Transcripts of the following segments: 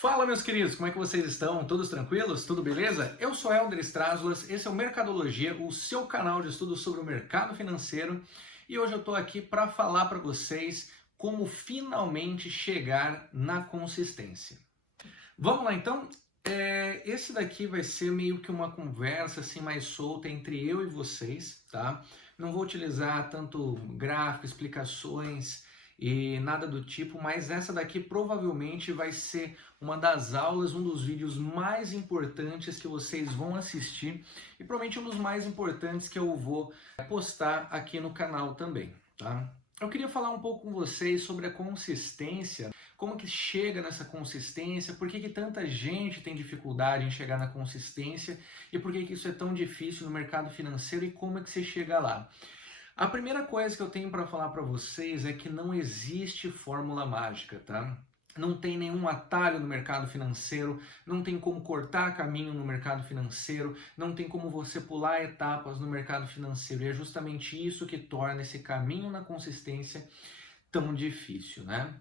Fala, meus queridos, como é que vocês estão? Todos tranquilos? Tudo beleza? Eu sou Helder Strázulas, esse é o Mercadologia, o seu canal de estudos sobre o mercado financeiro, e hoje eu estou aqui para falar para vocês como finalmente chegar na consistência. Vamos lá então? Esse daqui vai ser meio que uma conversa assim mais solta entre eu e vocês, tá? Não vou utilizar tanto gráfico, explicações e nada do tipo, mas essa daqui provavelmente vai ser uma das aulas, um dos vídeos mais importantes que vocês vão assistir e provavelmente um dos mais importantes que eu vou postar aqui no canal também, tá? Eu queria falar um pouco com vocês sobre a consistência, como que chega nessa consistência, por que tanta gente tem dificuldade em chegar na consistência e por que isso é tão difícil no mercado financeiro e como é que você chega lá. A primeira coisa que eu tenho para falar para vocês é que não existe fórmula mágica, tá? Não tem nenhum atalho no mercado financeiro, não tem como cortar caminho no mercado financeiro, não tem como você pular etapas no mercado financeiro. E é justamente isso que torna esse caminho na consistência tão difícil, né?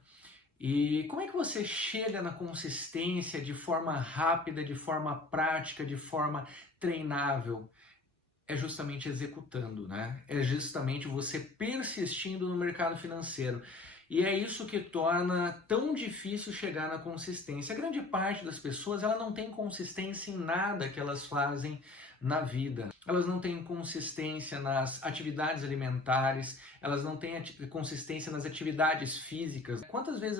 E como é que você chega na consistência de forma rápida, de forma prática, de forma treinável? É justamente executando, né? É justamente você persistindo no mercado financeiro. E é isso que torna tão difícil chegar na consistência. A grande parte das pessoas, ela não tem consistência em nada que elas fazem na vida. Elas não têm consistência nas atividades alimentares, elas não têm consistência nas atividades físicas. Quantas vezes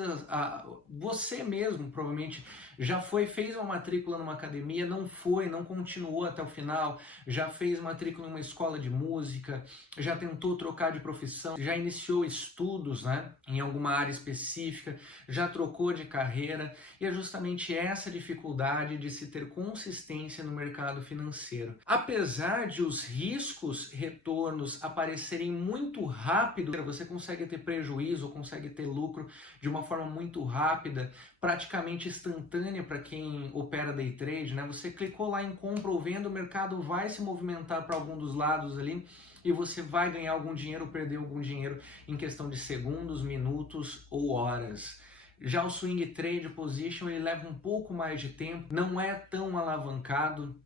você mesmo provavelmente já fez uma matrícula numa academia, não continuou até o final, já fez matrícula em uma escola de música, já tentou trocar de profissão, já iniciou estudos, né, em alguma área específica, já trocou de carreira, e é justamente essa dificuldade de se ter consistência no mercado financeiro. Apesar de os riscos retornos aparecerem muito rápido, você consegue ter prejuízo ou consegue ter lucro de uma forma muito rápida, praticamente instantânea para quem opera day trade, né? Você clicou lá em compra ou venda, o mercado vai se movimentar para algum dos lados ali e você vai ganhar algum dinheiro ou perder algum dinheiro em questão de segundos, minutos ou horas. Já o swing trade position, ele leva um pouco mais de tempo, não é tão alavancado.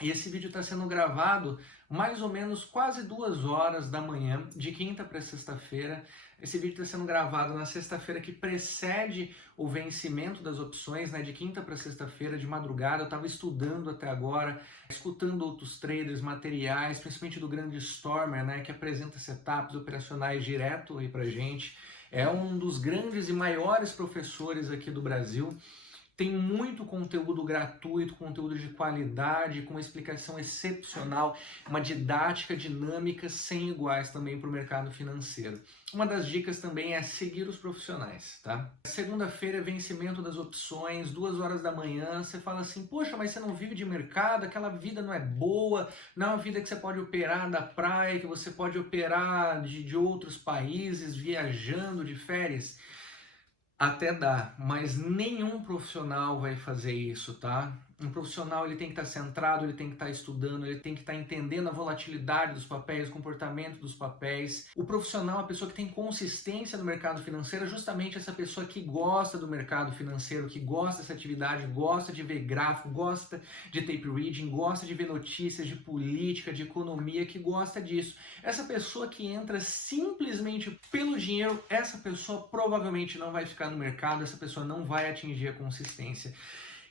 E esse vídeo está sendo gravado mais ou menos quase 2 horas da manhã, de quinta para sexta-feira. Esse vídeo está sendo gravado na sexta-feira que precede o vencimento das opções, né? De quinta para sexta-feira, de madrugada. Eu estava estudando até agora, escutando outros traders, materiais, principalmente do grande Stormer, né? Que apresenta setups operacionais direto aí para gente. É um dos grandes e maiores professores aqui do Brasil. Tem muito conteúdo gratuito, conteúdo de qualidade, com uma explicação excepcional, uma didática dinâmica sem iguais também para o mercado financeiro. Uma das dicas também é seguir os profissionais, tá? Segunda-feira é vencimento das opções, 2 horas da manhã, você fala assim, poxa, mas você não vive de mercado, aquela vida não é boa, não é uma vida que você pode operar da praia, que você pode operar de outros países, viajando de férias. Até dá, mas nenhum profissional vai fazer isso, tá? Um profissional ele tem que estar centrado, ele tem que estar estudando, ele tem que estar entendendo a volatilidade dos papéis, o comportamento dos papéis. O profissional, a pessoa que tem consistência no mercado financeiro, é justamente essa pessoa que gosta do mercado financeiro, que gosta dessa atividade, gosta de ver gráfico, gosta de tape reading, gosta de ver notícias de política, de economia, que gosta disso. Essa pessoa que entra simplesmente pelo dinheiro, essa pessoa provavelmente não vai ficar no mercado, essa pessoa não vai atingir a consistência.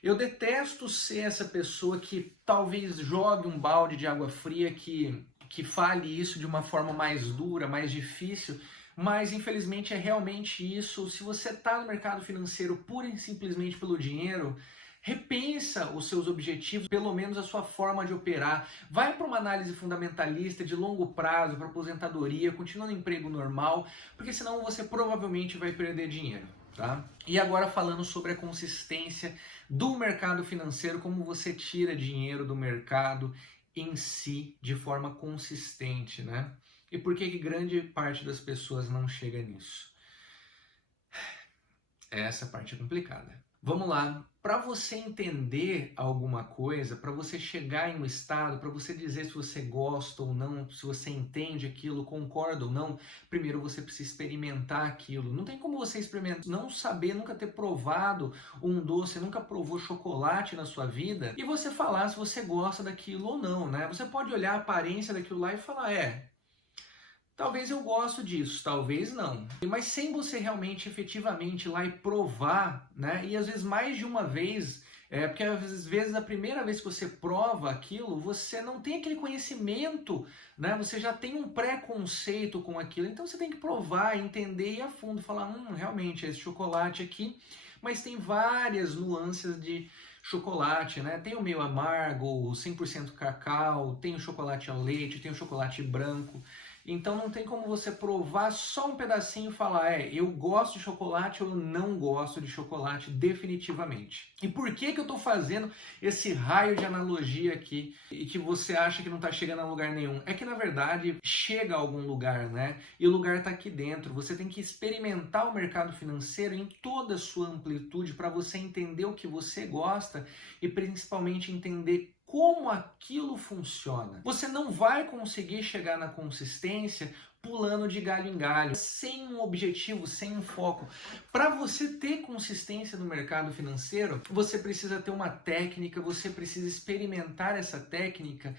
Eu detesto ser essa pessoa que talvez jogue um balde de água fria, que fale isso de uma forma mais dura, mais difícil, mas infelizmente é realmente isso. Se você está no mercado financeiro pura e simplesmente pelo dinheiro, repensa os seus objetivos, pelo menos a sua forma de operar. Vai para uma análise fundamentalista de longo prazo, para aposentadoria, continua no emprego normal, porque senão você provavelmente vai perder dinheiro. Tá? E agora falando sobre a consistência do mercado financeiro, como você tira dinheiro do mercado em si de forma consistente, né? E por que grande parte das pessoas não chega nisso? Essa parte é complicada. Vamos lá. Para você entender alguma coisa, para você chegar em um estado, para você dizer se você gosta ou não, se você entende aquilo, concorda ou não, primeiro você precisa experimentar aquilo. Não tem como você experimentar, não saber, nunca ter provado um doce, nunca provou chocolate na sua vida e você falar se você gosta daquilo ou não, né? Você pode olhar a aparência daquilo lá e falar, talvez eu gosto disso, talvez não. Mas sem você realmente, efetivamente, ir lá e provar, né? E às vezes mais de uma vez, porque às vezes a primeira vez que você prova aquilo, você não tem aquele conhecimento, né? Você já tem um preconceito com aquilo. Então você tem que provar, entender e ir a fundo, falar, realmente, esse chocolate aqui, mas tem várias nuances de chocolate, né? Tem o meio amargo, o 100% cacau, tem o chocolate ao leite, tem o chocolate branco. Então não tem como você provar só um pedacinho e falar, eu gosto de chocolate ou não gosto de chocolate definitivamente. E por que eu estou fazendo esse raio de analogia aqui e que você acha que não está chegando a lugar nenhum? É que na verdade chega a algum lugar, né? E o lugar está aqui dentro. Você tem que experimentar o mercado financeiro em toda a sua amplitude para você entender o que você gosta e principalmente entender como aquilo funciona. Você não vai conseguir chegar na consistência pulando de galho em galho, sem um objetivo, sem um foco. Para você ter consistência no mercado financeiro, você precisa ter uma técnica, você precisa experimentar essa técnica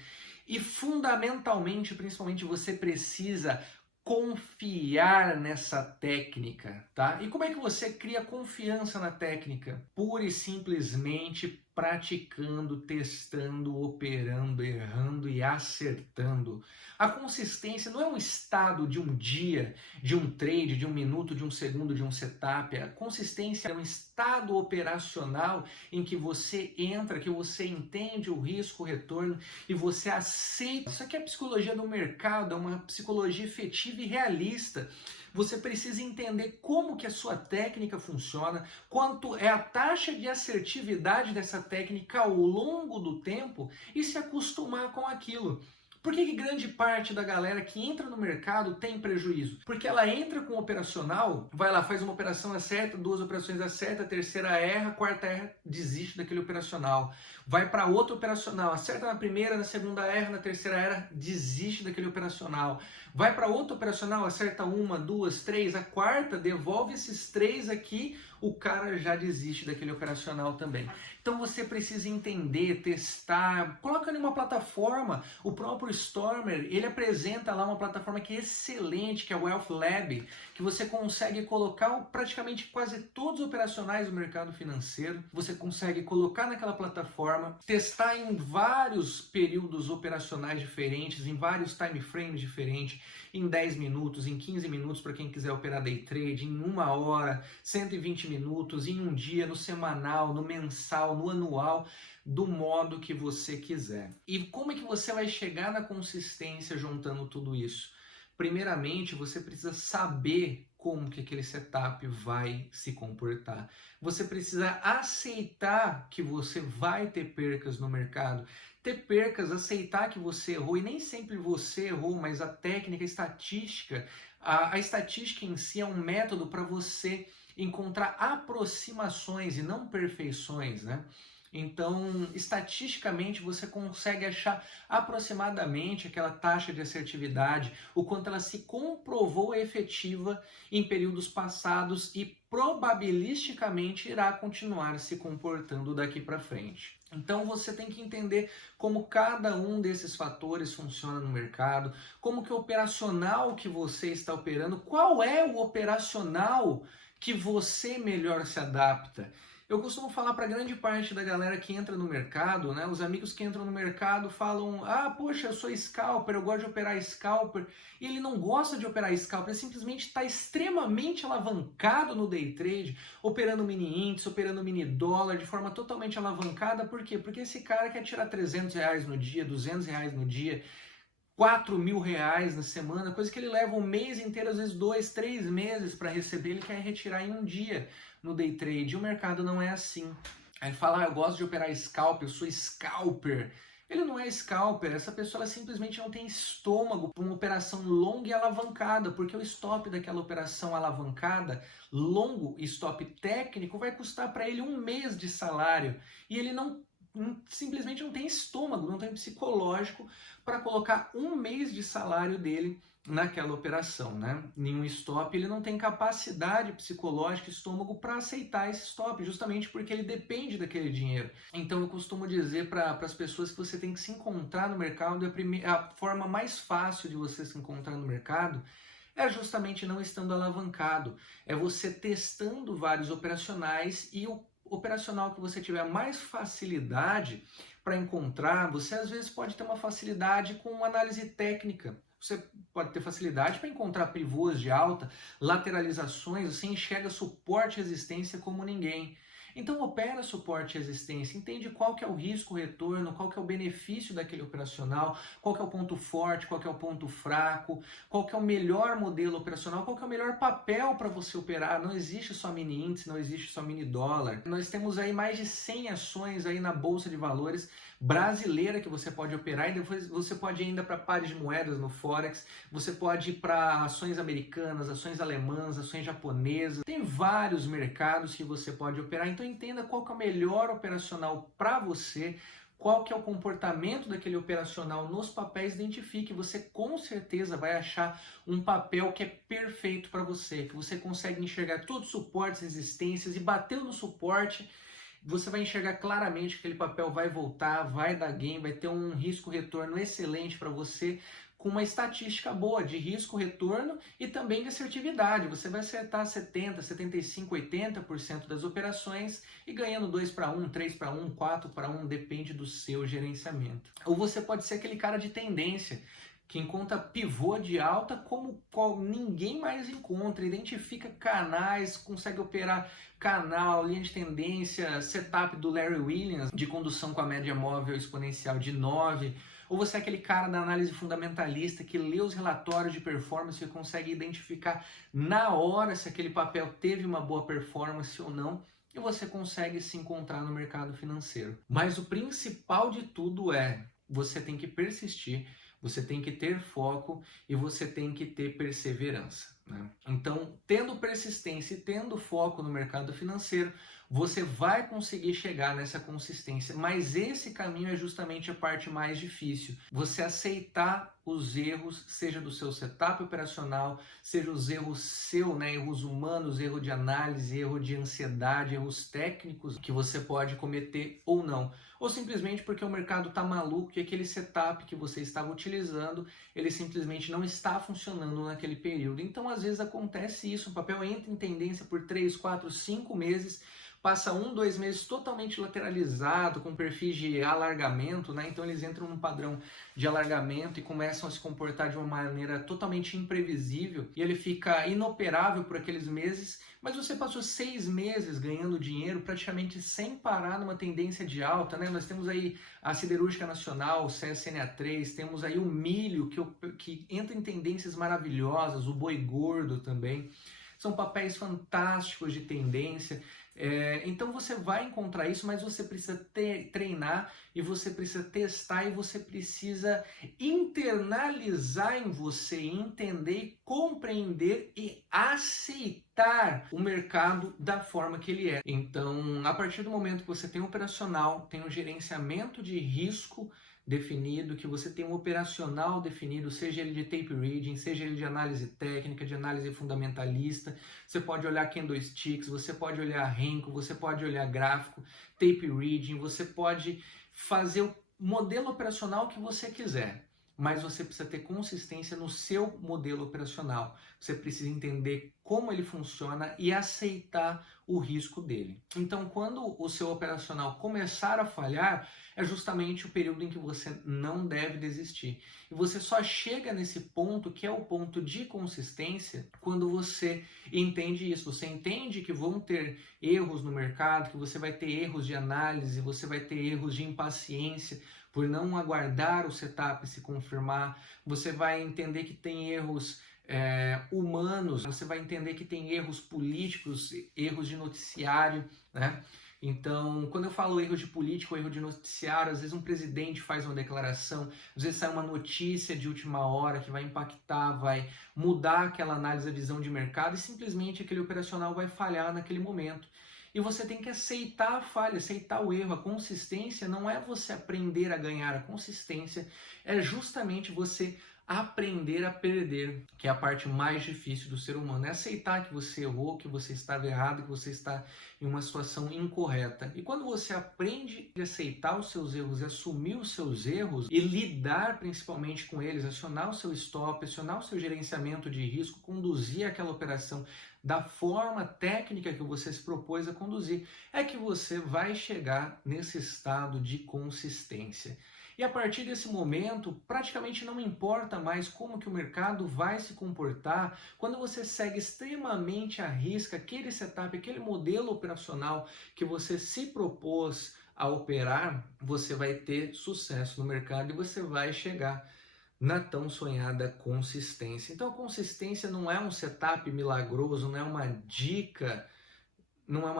e fundamentalmente, principalmente, você precisa confiar nessa técnica, tá? E como é que você cria confiança na técnica? Pura e simplesmente praticando, testando, operando, errando e acertando. A consistência não é um estado de um dia, de um trade, de um minuto, de um segundo, de um setup. A consistência é um estado operacional em que você entra, que você entende o risco, o retorno e você aceita. Isso aqui é a psicologia do mercado, é uma psicologia efetiva e realista. Você precisa entender como que a sua técnica funciona, quanto é a taxa de assertividade dessa técnica ao longo do tempo e se acostumar com aquilo. Por que grande parte da galera que entra no mercado tem prejuízo? Porque ela entra com o operacional, vai lá, faz uma operação, acerta, duas operações acerta, a terceira erra, a quarta erra, desiste daquele operacional. Vai para outro operacional, acerta na primeira, na segunda erra, na terceira erra, desiste daquele operacional. Vai para outro operacional, acerta uma, duas, três, a quarta, devolve esses três aqui, o cara já desiste daquele operacional também. Então você precisa entender, testar, coloca em uma plataforma, o próprio Stormer, ele apresenta lá uma plataforma que é excelente, que é o Wealth Lab, que você consegue colocar praticamente quase todos os operacionais do mercado financeiro, você consegue colocar naquela plataforma, testar em vários períodos operacionais diferentes, em vários time frames diferentes, em 10 minutos, em 15 minutos para quem quiser operar day trade, em 1 hora, 120 minutos, em um dia, no semanal, no mensal, no anual, do modo que você quiser. E como é que você vai chegar na consistência juntando tudo isso? Primeiramente, você precisa saber como que aquele setup vai se comportar. Você precisa aceitar que você vai ter percas no mercado. Ter percas, aceitar que você errou, e nem sempre você errou, mas a técnica, a estatística, a estatística em si é um método para você encontrar aproximações e não perfeições, né? Então, estatisticamente, você consegue achar aproximadamente aquela taxa de assertividade, o quanto ela se comprovou efetiva em períodos passados e probabilisticamente irá continuar se comportando daqui para frente. Então você tem que entender como cada um desses fatores funciona no mercado, como que o operacional que você está operando, qual é o operacional que você melhor se adapta. Eu costumo falar para grande parte da galera que entra no mercado, né? Os amigos que entram no mercado falam, poxa, eu sou scalper, eu gosto de operar scalper. E ele não gosta de operar scalper, ele simplesmente está extremamente alavancado no day trade, operando mini índice, operando mini dólar, de forma totalmente alavancada. Por quê? Porque esse cara quer tirar R$300 no dia, R$200 no dia, R$4.000 na semana, coisa que ele leva um mês inteiro, às vezes 2, 3 meses para receber, ele quer retirar em um dia no day trade. E o mercado não é assim. Aí ele fala, eu gosto de operar scalper, eu sou scalper. Ele não é scalper, essa pessoa ela simplesmente não tem estômago para uma operação longa e alavancada, porque o stop daquela operação alavancada, longo stop técnico, vai custar para ele 1 mês de salário e ele simplesmente não tem estômago, não tem psicológico para colocar 1 mês de salário dele naquela operação, né? Nenhum stop, ele não tem capacidade psicológica, estômago para aceitar esse stop, justamente porque ele depende daquele dinheiro. Então eu costumo dizer para as pessoas que você tem que se encontrar no mercado, a forma mais fácil de você se encontrar no mercado é justamente não estando alavancado, é você testando vários operacionais e o operacional que você tiver mais facilidade para encontrar, você às vezes pode ter uma facilidade com análise técnica. Você pode ter facilidade para encontrar pivôs de alta, lateralizações, você enxerga suporte e resistência como ninguém. Então opera suporte e resistência, entende qual que é o risco, retorno, qual que é o benefício daquele operacional, qual que é o ponto forte, qual que é o ponto fraco, qual que é o melhor modelo operacional, qual que é o melhor papel para você operar. Não existe só mini índice, não existe só mini dólar. Nós temos aí mais de 100 ações aí na Bolsa de Valores brasileira que você pode operar e depois você pode ir ainda para pares de moedas no Forex, você pode ir para ações americanas, ações alemãs, ações japonesas. Tem vários mercados que você pode operar, então entenda qual que é o melhor operacional para você, qual que é o comportamento daquele operacional nos papéis, identifique, você com certeza vai achar um papel que é perfeito para você, que você consegue enxergar todos os suportes, resistências e bateu no suporte, você vai enxergar claramente que aquele papel vai voltar, vai dar gain, vai ter um risco-retorno excelente para você, com uma estatística boa de risco-retorno e também de assertividade. Você vai acertar 70%, 75%, 80% das operações e ganhando 2-1, 3-1, 4-1, depende do seu gerenciamento. Ou você pode ser aquele cara de tendência, que encontra pivô de alta como ninguém mais encontra, identifica canais, consegue operar canal, linha de tendência, setup do Larry Williams, de condução com a média móvel exponencial de 9, ou você é aquele cara da análise fundamentalista que lê os relatórios de performance e consegue identificar na hora se aquele papel teve uma boa performance ou não, e você consegue se encontrar no mercado financeiro. Mas o principal de tudo é, você tem que persistir, você tem que ter foco e você tem que ter perseverança, né? Então, tendo persistência e tendo foco no mercado financeiro, você vai conseguir chegar nessa consistência. Mas esse caminho é justamente a parte mais difícil. Você aceitar os erros, seja do seu setup operacional, seja os erros seus, né? Erros humanos, erro de análise, erro de ansiedade, erros técnicos que você pode cometer ou não. Ou simplesmente porque o mercado está maluco e aquele setup que você estava utilizando, ele simplesmente não está funcionando naquele período. Então, às vezes acontece isso, o papel entra em tendência por 3, 4, 5 meses, passa 1, 2 meses totalmente lateralizado, com perfis de alargamento, né? Então eles entram num padrão de alargamento e começam a se comportar de uma maneira totalmente imprevisível e ele fica inoperável por aqueles meses, mas você passou 6 meses ganhando dinheiro praticamente sem parar numa tendência de alta, né? Nós temos aí a Siderúrgica Nacional, o CSNA3, temos aí o milho que entra em tendências maravilhosas, o boi gordo também. São papéis fantásticos de tendência. Então você vai encontrar isso, mas você precisa treinar e você precisa testar e você precisa internalizar em você, entender, compreender e aceitar o mercado da forma que ele é. Então, a partir do momento que você tem um operacional, tem um gerenciamento de risco definido, que você tem um operacional definido, seja ele de tape reading, seja ele de análise técnica, de análise fundamentalista, você pode olhar candlesticks, você pode olhar Renko, você pode olhar gráfico, tape reading, você pode fazer o modelo operacional que você quiser, mas você precisa ter consistência no seu modelo operacional. Você precisa entender como ele funciona e aceitar o risco dele. Então, quando o seu operacional começar a falhar, é justamente o período em que você não deve desistir. E você só chega nesse ponto, que é o ponto de consistência, quando você entende isso. Você entende que vão ter erros no mercado, que você vai ter erros de análise, você vai ter erros de impaciência, por não aguardar o setup se confirmar, você vai entender que tem erros humanos, você vai entender que tem erros políticos, erros de noticiário, né? Então, quando eu falo erro de político, erro de noticiário, às vezes um presidente faz uma declaração, às vezes sai uma notícia de última hora que vai impactar, vai mudar aquela análise, a visão de mercado e simplesmente aquele operacional vai falhar naquele momento. E você tem que aceitar a falha, aceitar o erro. A consistência não é você aprender a ganhar, a consistência é justamente você aprender a perder, que é a parte mais difícil do ser humano. É aceitar que você errou, que você estava errado, que você está em uma situação incorreta. E quando você aprende a aceitar os seus erros e assumir os seus erros e lidar principalmente com eles, acionar o seu stop, acionar o seu gerenciamento de risco, conduzir aquela operação da forma técnica que você se propôs a conduzir, é que você vai chegar nesse estado de consistência. E a partir desse momento, praticamente não importa mais como que o mercado vai se comportar quando você segue extremamente à risca aquele setup, aquele modelo operacional que você se propôs a operar, você vai ter sucesso no mercado e você vai chegar na tão sonhada consistência. Então a consistência não é um setup milagroso, não é uma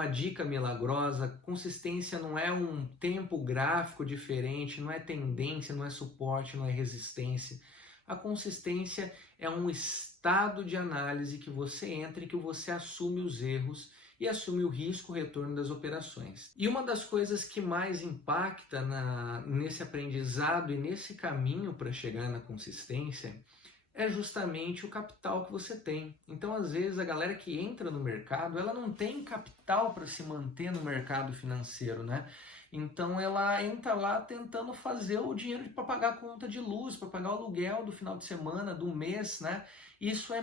dica milagrosa, consistência não é um tempo gráfico diferente, não é tendência, não é suporte, não é resistência. A consistência é um estado de análise que você entra e que você assume os erros e assume o risco, o retorno das operações. E uma das coisas que mais impacta nesse aprendizado e nesse caminho para chegar na consistência é justamente o capital que você tem. Então, às vezes, a galera que entra no mercado, ela não tem capital para se manter no mercado financeiro, né? Então, ela entra lá tentando fazer o dinheiro para pagar a conta de luz, para pagar o aluguel do final de semana, do mês, né? Isso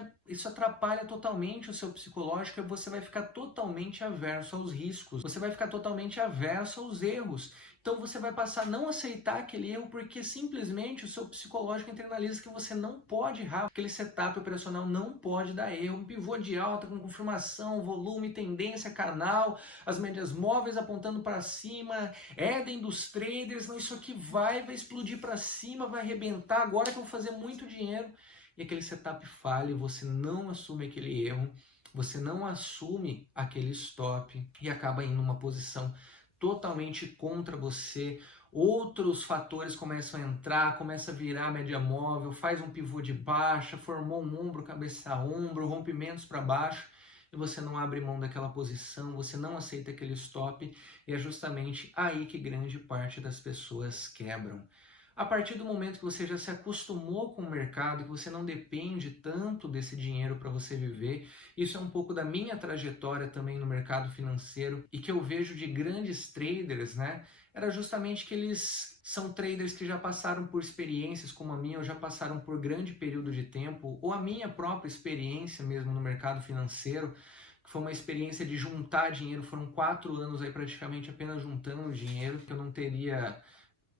atrapalha totalmente o seu psicológico e você vai ficar totalmente averso aos riscos, você vai ficar totalmente averso aos erros. Então você vai passar a não aceitar aquele erro porque simplesmente o seu psicológico internaliza que você não pode errar, aquele setup operacional não pode dar erro. Um pivô de alta com confirmação, volume, tendência, canal, as médias móveis apontando para cima, Éden dos traders, não, isso aqui vai explodir para cima, vai arrebentar, agora que eu vou fazer muito dinheiro. E aquele setup falha, você não assume aquele erro, você não assume aquele stop e acaba em uma posição totalmente contra você. Outros fatores começam a entrar, começa a virar média móvel, faz um pivô de baixa, formou um ombro, cabeça a ombro, rompimentos para baixo, e você não abre mão daquela posição, você não aceita aquele stop, e é justamente aí que grande parte das pessoas quebram. A partir do momento que você já se acostumou com o mercado, que você não depende tanto desse dinheiro para você viver, isso é um pouco da minha trajetória também no mercado financeiro e que eu vejo de grandes traders, né? Era justamente que eles são traders que já passaram por experiências como a minha, ou já passaram por grande período de tempo, ou a minha própria experiência mesmo no mercado financeiro, que foi uma experiência de juntar dinheiro, foram 4 anos aí praticamente apenas juntando dinheiro, que eu não teria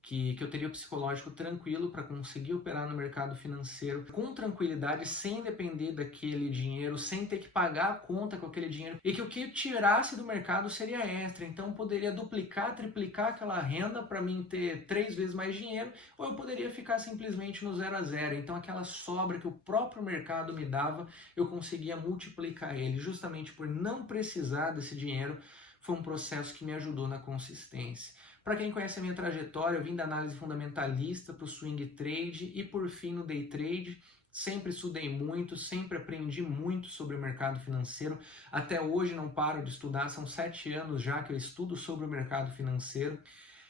que eu teria o psicológico tranquilo para conseguir operar no mercado financeiro com tranquilidade, sem depender daquele dinheiro, sem ter que pagar a conta com aquele dinheiro, e que o que eu tirasse do mercado seria extra. Então eu poderia duplicar, triplicar aquela renda para mim ter 3 vezes mais dinheiro, ou eu poderia ficar simplesmente no 0 a 0. Então aquela sobra que o próprio mercado me dava, eu conseguia multiplicar ele, justamente por não precisar desse dinheiro. Foi um processo que me ajudou na consistência. Para quem conhece a minha trajetória, eu vim da análise fundamentalista para o swing trade e por fim no day trade. Sempre estudei muito, sempre aprendi muito sobre o mercado financeiro. Até hoje não paro de estudar, são 7 anos já que eu estudo sobre o mercado financeiro.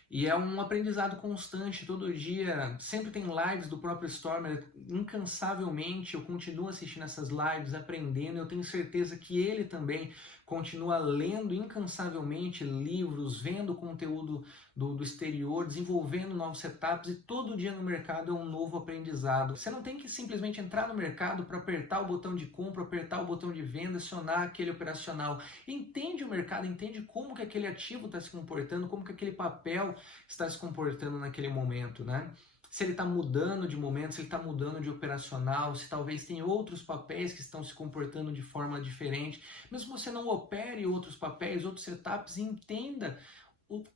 E é um aprendizado constante, todo dia, sempre tem lives do próprio Stormer, incansavelmente eu continuo assistindo essas lives, aprendendo, eu tenho certeza que ele também continua lendo incansavelmente livros, vendo conteúdo do exterior, desenvolvendo novos setups e todo dia no mercado é um novo aprendizado. Você não tem que simplesmente entrar no mercado para apertar o botão de compra, apertar o botão de venda, acionar aquele operacional. Entende o mercado, entende como que aquele ativo está se comportando, como que aquele papel está se comportando naquele momento, né? Se ele está mudando de momento, se ele está mudando de operacional, se talvez tem outros papéis que estão se comportando de forma diferente. Mesmo que você não opere outros papéis, outros setups, entenda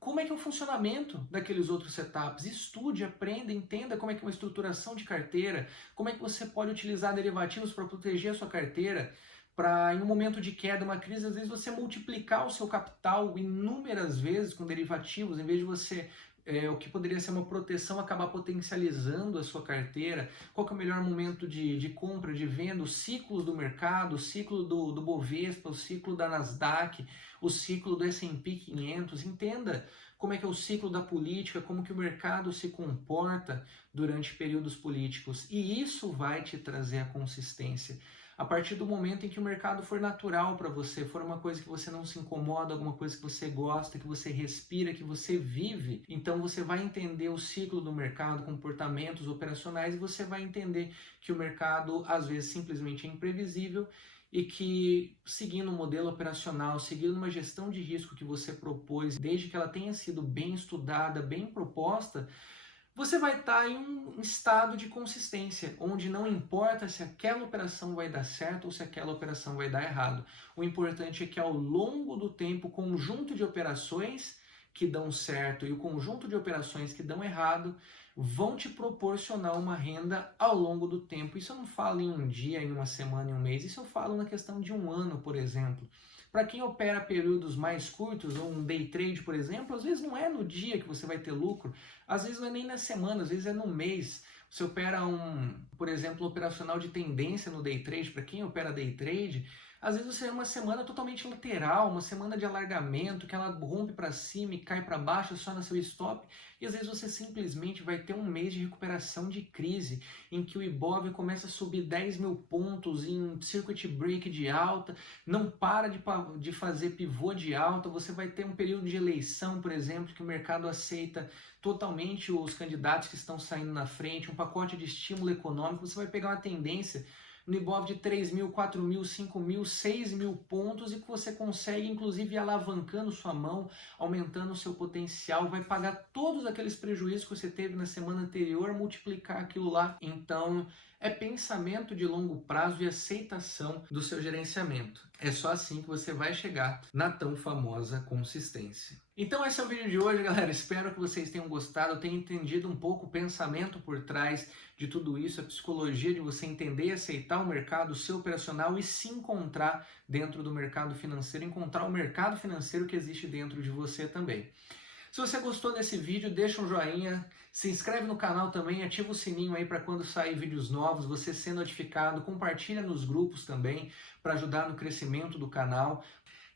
como é que é o funcionamento daqueles outros setups. Estude, aprenda, entenda como é que é uma estruturação de carteira, como é que você pode utilizar derivativos para proteger a sua carteira. para, em um momento de queda, uma crise, às vezes você multiplicar o seu capital inúmeras vezes com derivativos, em vez de você o que poderia ser uma proteção, acabar potencializando a sua carteira. Qual que é o melhor momento de compra, de venda, os ciclos do mercado, o ciclo do Bovespa, o ciclo da Nasdaq, o ciclo do S&P 500. Entenda como é que é o ciclo da política, como que o mercado se comporta durante períodos políticos. E isso vai te trazer a consistência. A partir do momento em que o mercado for natural para você, for uma coisa que você não se incomoda, alguma coisa que você gosta, que você respira, que você vive, então você vai entender o ciclo do mercado, comportamentos operacionais, e você vai entender que o mercado às vezes simplesmente é imprevisível e que, seguindo um modelo operacional, seguindo uma gestão de risco que você propôs, desde que ela tenha sido bem estudada, bem proposta, você vai estar em um estado de consistência, onde não importa se aquela operação vai dar certo ou se aquela operação vai dar errado. O importante é que ao longo do tempo, o conjunto de operações que dão certo e o conjunto de operações que dão errado vão te proporcionar uma renda ao longo do tempo. Isso eu não falo em um dia, em uma semana, em um mês, isso eu falo na questão de um ano, por exemplo. Para quem opera períodos mais curtos, ou um day trade, por exemplo, às vezes não é no dia que você vai ter lucro, às vezes não é nem na semana, às vezes é no mês. Você opera por exemplo, operacional de tendência no day trade, para quem opera day trade, às vezes você é uma semana totalmente lateral, uma semana de alargamento, que ela rompe para cima e cai para baixo, só no seu stop, e às vezes você simplesmente vai ter um mês de recuperação de crise, em que o Ibov começa a subir 10 mil pontos em circuit break de alta, não para de fazer pivô de alta, você vai ter um período de eleição, por exemplo, que o mercado aceita totalmente os candidatos que estão saindo na frente, um pacote de estímulo econômico, você vai pegar uma tendência no Ibov de 3 mil, 4 mil, 5 mil, 6 mil pontos e que você consegue, inclusive, alavancando sua mão, aumentando o seu potencial, vai pagar todos aqueles prejuízos que você teve na semana anterior, multiplicar aquilo lá. Então, é pensamento de longo prazo e aceitação do seu gerenciamento. É só assim que você vai chegar na tão famosa consistência. Então esse é o vídeo de hoje, galera. Espero que vocês tenham gostado, tenham entendido um pouco o pensamento por trás de tudo isso, a psicologia de você entender e aceitar o mercado, o seu operacional e se encontrar dentro do mercado financeiro, encontrar o mercado financeiro que existe dentro de você também. Se você gostou desse vídeo, deixa um joinha, se inscreve no canal também, ativa o sininho aí para quando sair vídeos novos, você ser notificado, compartilha nos grupos também para ajudar no crescimento do canal.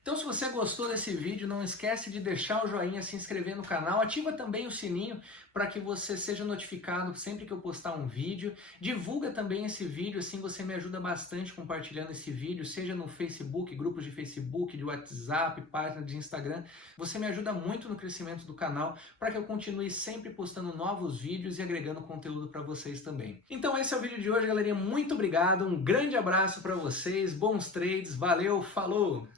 Então, se você gostou desse vídeo, não esquece de deixar o joinha, se inscrever no canal, ativa também o sininho para que você seja notificado sempre que eu postar um vídeo. Divulga também esse vídeo, assim você me ajuda bastante compartilhando esse vídeo, seja no Facebook, grupos de Facebook, de WhatsApp, página de Instagram. Você me ajuda muito no crescimento do canal para que eu continue sempre postando novos vídeos e agregando conteúdo para vocês também. Então esse é o vídeo de hoje, galerinha. Muito obrigado, um grande abraço para vocês, bons trades, valeu, falou!